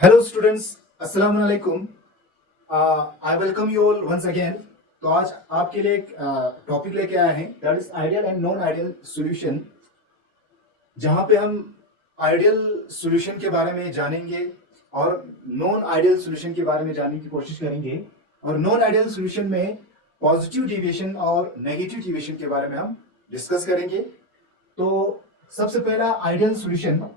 Hello students, अस्सलाम वालेकुम। I welcome you all once again. तो आज आपके लिए एक टॉपिक लेके आए हैं, that is ideal and non ideal solution, जहां पे हम आइडियल सॉल्यूशन के बारे में जानेंगे और नॉन आइडियल सॉल्यूशन के बारे में जानने की कोशिश करेंगे। और नॉन आइडियल सॉल्यूशन में पॉजिटिव डिविएशन और नेगेटिव डिविएशन के बारे में हम डिस्कस करेंगे। तो सबसे पहला आइडियल सॉल्यूशन।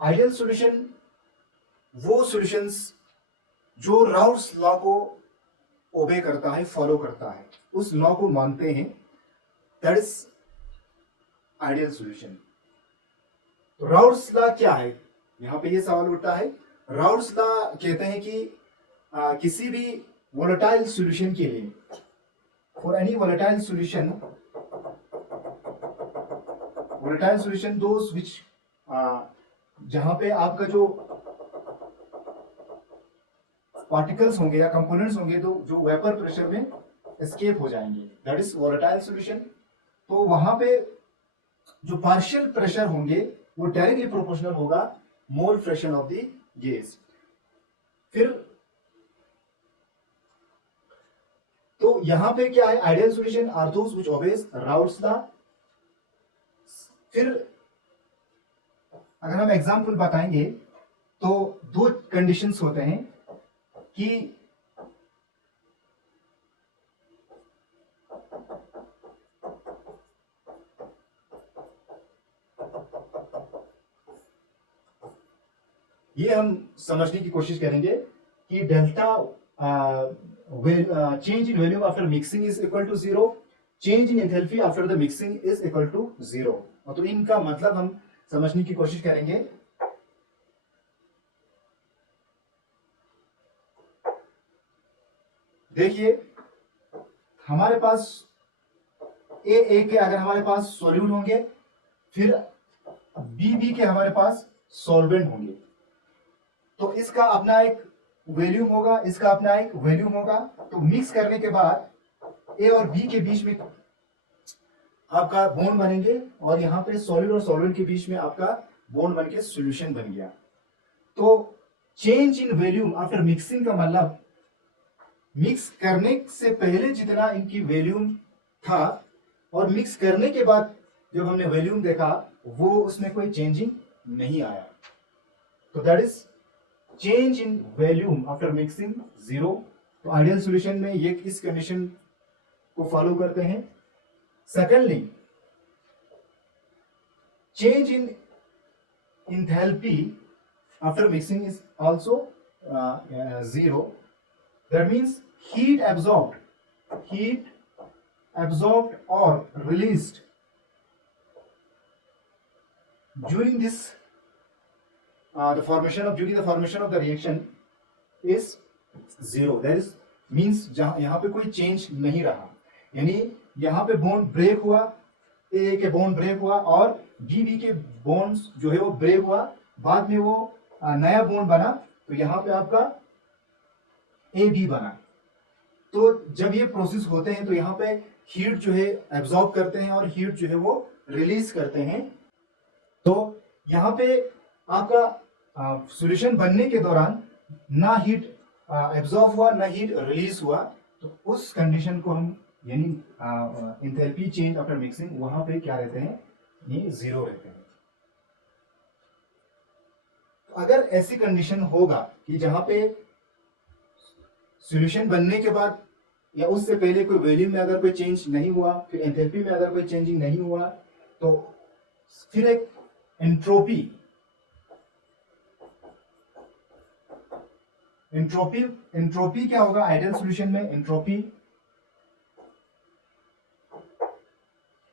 आइडियल सॉल्यूशन वो सॉल्यूशंस जो राउल्स लॉ को ओबे करता है, फॉलो करता है, उस लॉ को मानते हैं, दैट इज आइडियल सॉल्यूशन। तो राउल्स लॉ क्या है, यहां पे ये सवाल उठता है। राउल्स लॉ कहते हैं कि किसी भी वोलेटाइल सॉल्यूशन के लिए, फॉर एनी वोलेटाइल सॉल्यूशन दोस विच, जहां पे आपका जो पार्टिकल्स होंगे या कंपोनेंट्स होंगे तो जो वेपर प्रेशर में एस्केप हो जाएंगे, दैट इज वोलेटाइल सॉल्यूशन। तो वहां पे जो पार्शियल प्रेशर होंगे वो डायरेक्टली प्रोपोर्शनल होगा mole fraction of the gas. फिर तो यहां पे क्या है, ideal solution are those which obeys Raoult's law. फिर अगर हम एग्जाम्पल बताएंगे तो दो कंडीशंस होते हैं कि ये हम समझने की कोशिश करेंगे कि delta change in volume after mixing is equal to zero, change in enthalpy after the mixing is equal to zero. तो इनका मतलब हम समझने की कोशिश करेंगे। देखिए, हमारे पास ए के अगर हमारे पास सॉल्यूट होंगे, फिर बी के हमारे पास सॉल्वेंट होंगे, तो इसका अपना एक वॉल्यूम होगा, इसका अपना एक वॉल्यूम होगा। तो मिक्स करने के बाद ए और बी के बीच में आपका बॉन्ड बनेंगे और यहां पे सॉलिड और सॉल्वेंट के बीच में आपका बॉन्ड बन के सॉल्यूशन बन गया। तो change in volume after mixing का मतलब मिक्स करने से पहले जितना इनकी वॉल्यूम था और मिक्स करने के बाद जब हमने वॉल्यूम देखा वो उसमें कोई चेंजिंग नहीं आया। तो that is change in volume after mixing zero. तो आइडियल सॉल्यूशन में ये इस कंडीशन को फॉलो करते हैं। Secondly, change in enthalpy after mixing is also zero. That means heat absorbed or released during this during the formation of the reaction is zero. That is means यहाँ पे कोई change नहीं रहा, यानी यहाँ पे बॉन्ड ब्रेक हुआ, ए के बॉन्ड ब्रेक हुआ और बी के बॉन्ड्स जो है वो ब्रेक हुआ, बाद में वो नया बॉन्ड बना, तो यहाँ पे आपका ए बी बना। तो जब ये प्रोसेस होते हैं तो यहाँ पे हीट जो है एब्जॉर्ब करते हैं और हीट जो है वो रिलीज करते हैं। तो यहाँ पे आपका सॉल्यूशन बनने के दौरान ना हीट एब्जॉर्ब हुआ ना हीट रिलीज हुआ, तो उस कंडीशन को हम यानी एंथैल्पी चेंज आफ्टर मिक्सिंग, वहां पे क्या रहते हैं, ये जीरो रहते हैं। तो अगर ऐसी कंडीशन होगा कि जहां पे सॉल्यूशन बनने के बाद या उससे पहले कोई वॉल्यूम में अगर कोई चेंज नहीं हुआ, फिर एंथैल्पी में अगर कोई चेंजिंग नहीं हुआ, तो फिर एक एंट्रोपी क्या होगा आइडियल सॉल्यूशन में,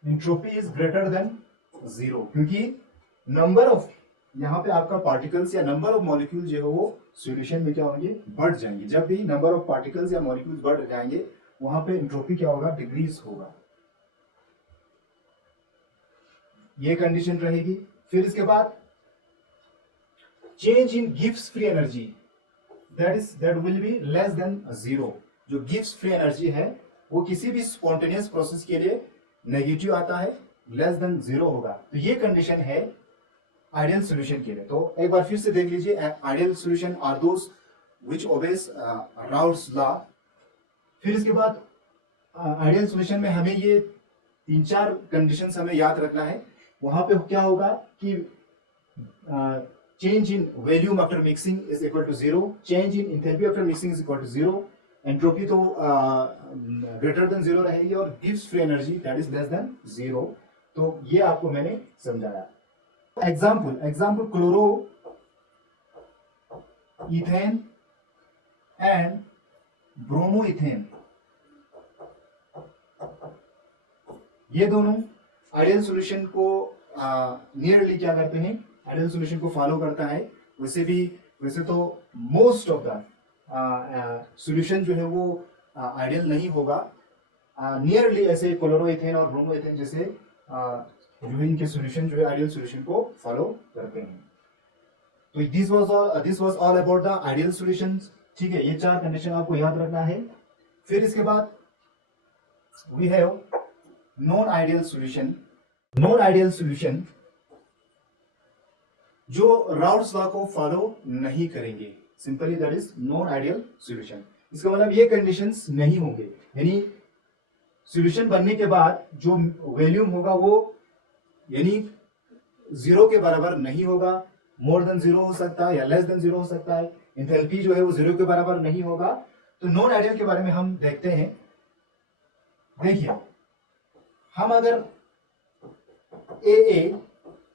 entropy is greater than zero, क्योंकि नंबर ऑफ यहाँ पे आपका पार्टिकल्स या नंबर ऑफ मॉलिक्यूल जो है वो सॉल्यूशन में क्या होंगे, बढ़ जाएंगे। जब भी नंबर ऑफ पार्टिकल्स या मॉलिक्यूल्स बढ़ जाएंगे वहां पे एंट्रोपी क्या होगा, डिक्रीज होगा। ये कंडीशन रहेगी। फिर इसके बाद change in Gibbs free energy, that will be less than zero. जो गिब्स फ्री एनर्जी है वो किसी भी स्पॉन्टेनियस प्रोसेस के लिए नेगेटिव आता है, लेस देन 0 होगा, तो ये कंडीशन है आइडियल सॉल्यूशन के लिए। तो एक बार फिर से देख लीजिए, ideal solution are those which obeys Raoult's law. फिर इसके बाद आइडियल सॉल्यूशन में हमें ये 3-4 कंडीशंस हमें याद रखना है। वहां पे क्या होगा कि change in volume after mixing is equal to 0, change in enthalpy after mixing is equal to 0, entropy तो ग्रेटर देन 0 रहेगी और gives free energy that is less than 0। तो ये आपको मैंने समझाया। Example chloro ethane and bromo ethane, ये दोनों आइडियल सॉल्यूशन को नियरली क्या करते हैं, आइडियल सॉल्यूशन को फॉलो करता है। वैसे तो मोस्ट ऑफ द सॉल्यूशन जो है वो आइडियल नहीं होगा, नियरली ऐसे क्लोरोइथेन और ब्रोमोइथेन जैसे जो इनके सॉल्यूशन जो है आइडियल सॉल्यूशन को फॉलो करते हैं। तो this was all about the ideal solutions. ठीक है, ये 4 कंडीशन आपको याद रखना है। फिर इसके बाद we have non ideal solution. Non ideal solution जो राउल्स लॉ को फॉलो नहीं करेंगे, simply that is non ideal solution. इसका मतलब ये कंडीशंस नहीं होंगे, यानी सॉल्यूशन बनने के बाद जो वॉल्यूम होगा वो यानी 0 के बराबर नहीं होगा, मोर देन 0 हो सकता है या लेस देन 0 हो सकता है। एंथैल्पी जो है वो 0 के बराबर नहीं होगा। तो नॉन आइडियल के बारे में हम देखते हैं। देखिए, हम अगर AA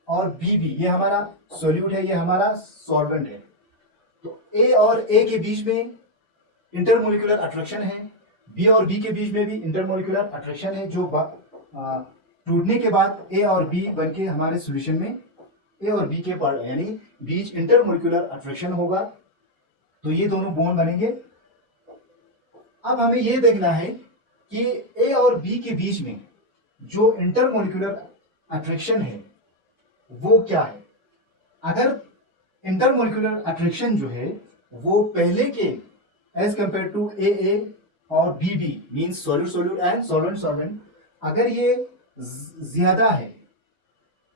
और BB ये हमारा सॉल्यूट है, ये हमारा सॉल्वेंट है, तो A और A के बीच में इंटरमोलिकुलर अट्रैक्शन है, B और B के बीच में भी इंटरमोलिकुलर अट्रैक्शन है, जो टूटने के बाद A और B बनके हमारे सॉल्यूशन में A और B के यानी बीच इंटरमोलिकुलर अट्रैक्शन होगा, तो ये दोनों बॉन्ड बनेंगे। अब हमें ये देखना है कि A और B के बीच में जो इंटरमोलिकुलर अट्रैक्शन है वो क्या है। अगर इंटरमोलिकुलर अट्रैक्शन जो है वो पहले के एज कंपेयर टू AA और BB means solute solute and solvent solvent, अगर ये ज्यादा है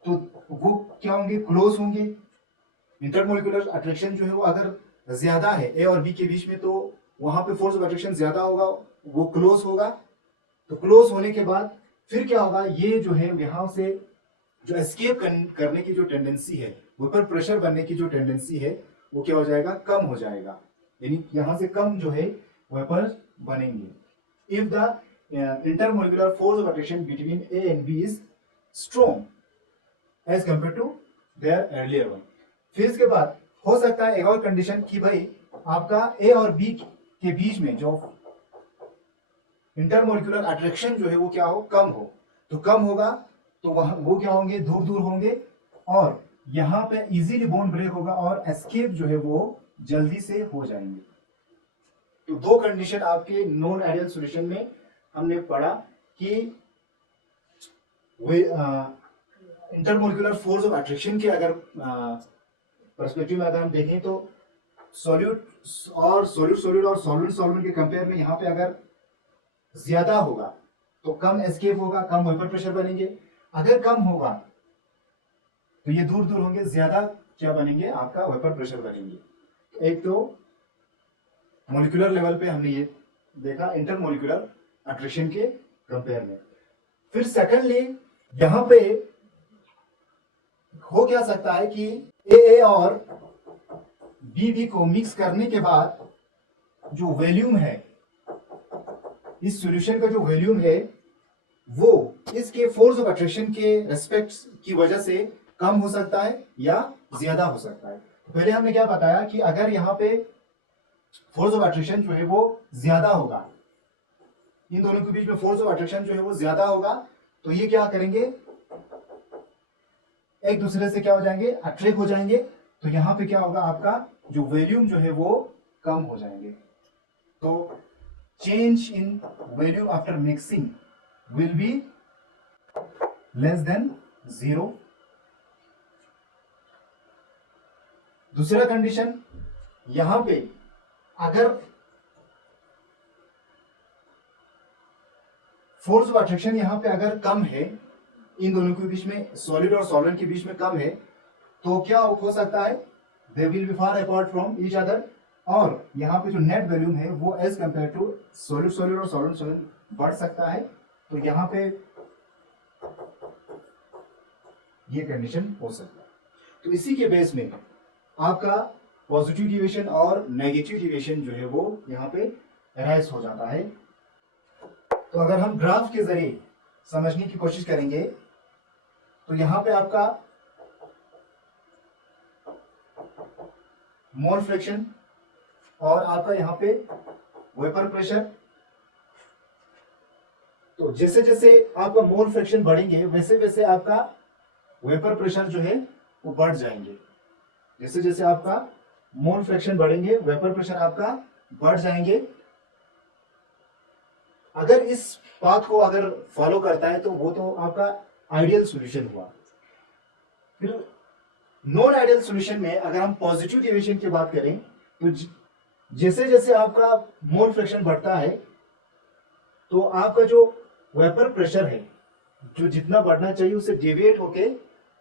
तो वो क्या होंगे, क्लोज होंगे। इंटरमोलिकुलर अट्रैक्शन जो है वो अगर ज्यादा है A और B के बीच में, तो वहां पे फोर्स ऑफ अट्रैक्शन ज्यादा होगा, वो क्लोज होगा। तो क्लोज होने के बाद फिर क्या होगा, ये जो है यहां से जो एस्केप करने की जो टेंडेंसी है, वेपर प्रेशर बनने की जो टेंडेंसी है वो क्या हो जाएगा, कम हो जाएगा, यानी यहां से कम जो है वेपर बनेंगे। If the intermolecular force of attraction between A and B is strong as compare to their earlier one. फिर इसके बाद हो सकता है एक और कंडीशन कि भाई आपका A और B के बीच में जो इंटरमोलिकुलर अट्रैक्शन जो है वो क्या हो, कम हो। तो कम होगा तो वह वो क्या होंगे, दूर दूर होंगे और यहां पे इजीली बॉन्ड ब्रेक होगा और एस्केप जो है वो जल्दी से हो जाएंगे। तो 2 कंडीशन आपके नॉन आइडियल सॉल्यूशन में हमने पढ़ा कि वे इंटरमोलिकुलर फोर्स ऑफ अट्रैक्शन के अगर पर्सपेक्टिव में अगर हम देखें तो सॉल्यूट और सॉल्वेंट के कंपेयर में यहाँ पे अगर ज्यादा होगा तो कम एस्केप होगा, कम वेपर प्रेशर बनेंगे। अगर कम होगा तो ये दूर दूर होंगे, ज्यादा क्या बनेंगे, आपका वेपर प्रेशर बनेंगे। एक तो मोलिकुलर लेवल पे हमने ये देखा इंटरमोलिकुलर अट्रैक्शन के कंपेयर में। फिर सेकंडली यहां पे हो क्या सकता है कि AA और BB को मिक्स करने के बाद जो वॉल्यूम है, इस सॉल्यूशन का जो वॉल्यूम है वो इसके फोर्स ऑफ अट्रैक्शन के रेस्पेक्ट की वजह से कम हो सकता है या ज्यादा हो सकता है। पहले हमने क्या बताया कि अगर यहाँ पे फोर्स ऑफ अट्रैक्शन जो है वो ज्यादा होगा, इन दोनों के बीच में फोर्स ऑफ अट्रैक्शन जो है वो ज्यादा होगा, तो ये क्या करेंगे, एक दूसरे से क्या हो जाएंगे, अट्रैक्ट हो जाएंगे। तो यहां पे क्या होगा, आपका जो वॉल्यूम जो है वो कम हो जाएंगे। तो change in volume after mixing will be less than 0। दूसरा कंडीशन, यहां पे अगर फोर्स ऑफ अट्रैक्शन यहाँ पे अगर कम है, इन दोनों के बीच में, सॉलिड और सॉल्वेंट के बीच में कम है, तो क्या हो सकता है, they will be far apart from each other, और यहाँ पे जो नेट वॉल्यूम है वो as compare to solid solid और सॉलिड सॉलिड बढ़ सकता है। तो यहाँ पे ये कंडीशन हो सकता है। तो इसी के बेस में आपका पॉजिटिव डिविएशन और नेगेटिव डिविएशन जो है वो यहाँ पे अराइज हो जाता है। तो अगर हम ग्राफ के जरिए समझने की कोशिश करेंगे तो यहाँ पे आपका मोल फ्रैक्शन और आपका यहाँ पे वेपर प्रेशर, तो जैसे जैसे आपका मोल फ्रैक्शन बढ़ेंगे वैसे वैसे आपका वेपर प्रेशर जो है वो बढ़ जाएंगे। जैसे जैसे आपका मोल फ्रैक्शन बढ़ेंगे वेपर प्रेशर आपका बढ़ जाएंगे। अगर इस बात को अगर फॉलो करता है तो वो तो आपका आइडियल सॉल्यूशन हुआ। फिर नॉन आइडियल सॉल्यूशन में अगर हम पॉजिटिव डेविएशन की बात करें तो जैसे जैसे आपका मोल फ्रैक्शन बढ़ता है तो आपका जो वेपर प्रेशर है जो जितना बढ़ना चाहिए उससे डेविएट होके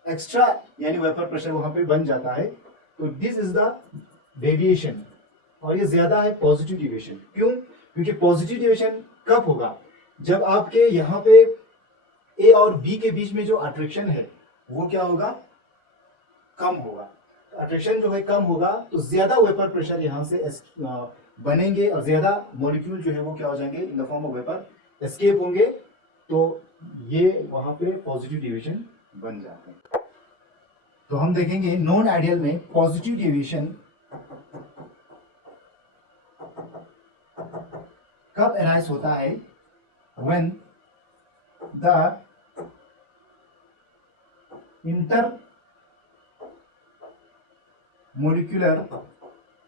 एक्स्ट्रा यानी वेपर प्रेशर वहां पे बन जाता है। तो दिस इज द डेविएशन और ये ज्यादा है पॉजिटिव डेविएशन। क्यों? क्योंकि पॉजिटिव डेविएशन कब होगा? जब आपके यहाँ पे ए और बी के बीच में जो अट्रैक्शन है वो क्या होगा? कम होगा। अट्रैक्शन जो है कम होगा तो ज्यादा वेपर प्रेशर यहाँ से बनेंगे और ज्यादा मॉलिक्यूल जो है वो क्या हो जाएंगे, in the form of vapour escape होंगे। तो ये वहां पे पॉजिटिव डेविएशन बन जाते हैं। तो हम देखेंगे नॉन आइडियल में पॉजिटिव डेविएशन कब अराइज होता है? When the inter molecular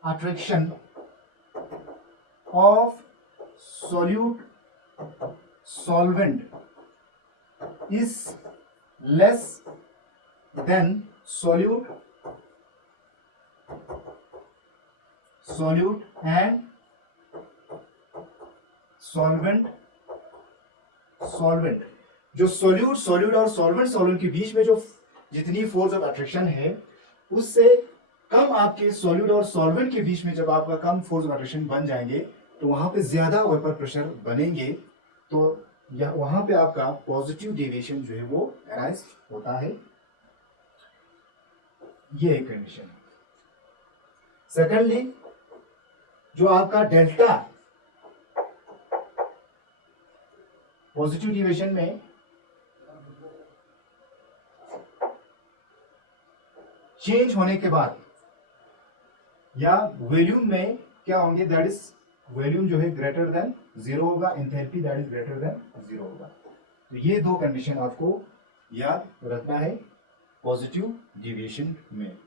attraction of solute solvent is less than solute and solvent जो solute और solvent के बीच में जो जितनी फोर्स ऑफ अट्रैक्शन है उससे कम आपके सॉलिड और सॉल्वेंट के बीच में जब आपका कम फोर्स ऑफ अट्रैक्शन बन जाएंगे तो वहां पे ज्यादा वेपर प्रेशर बनेंगे। तो वहां पे आपका पॉजिटिव डेविएशन जो है वो अराइज होता है। ये एक कंडीशन। सेकेंडली जो आपका डेल्टा पॉजिटिव डेविएशन में चेंज होने के बाद या वॉल्यूम में क्या होंगे, दैट इज वॉल्यूम जो है ग्रेटर देन जीरो होगा, enthalpy that is greater than zero होगा। तो ये दो कंडीशन आपको याद रखना है पॉजिटिव डेविएशन में।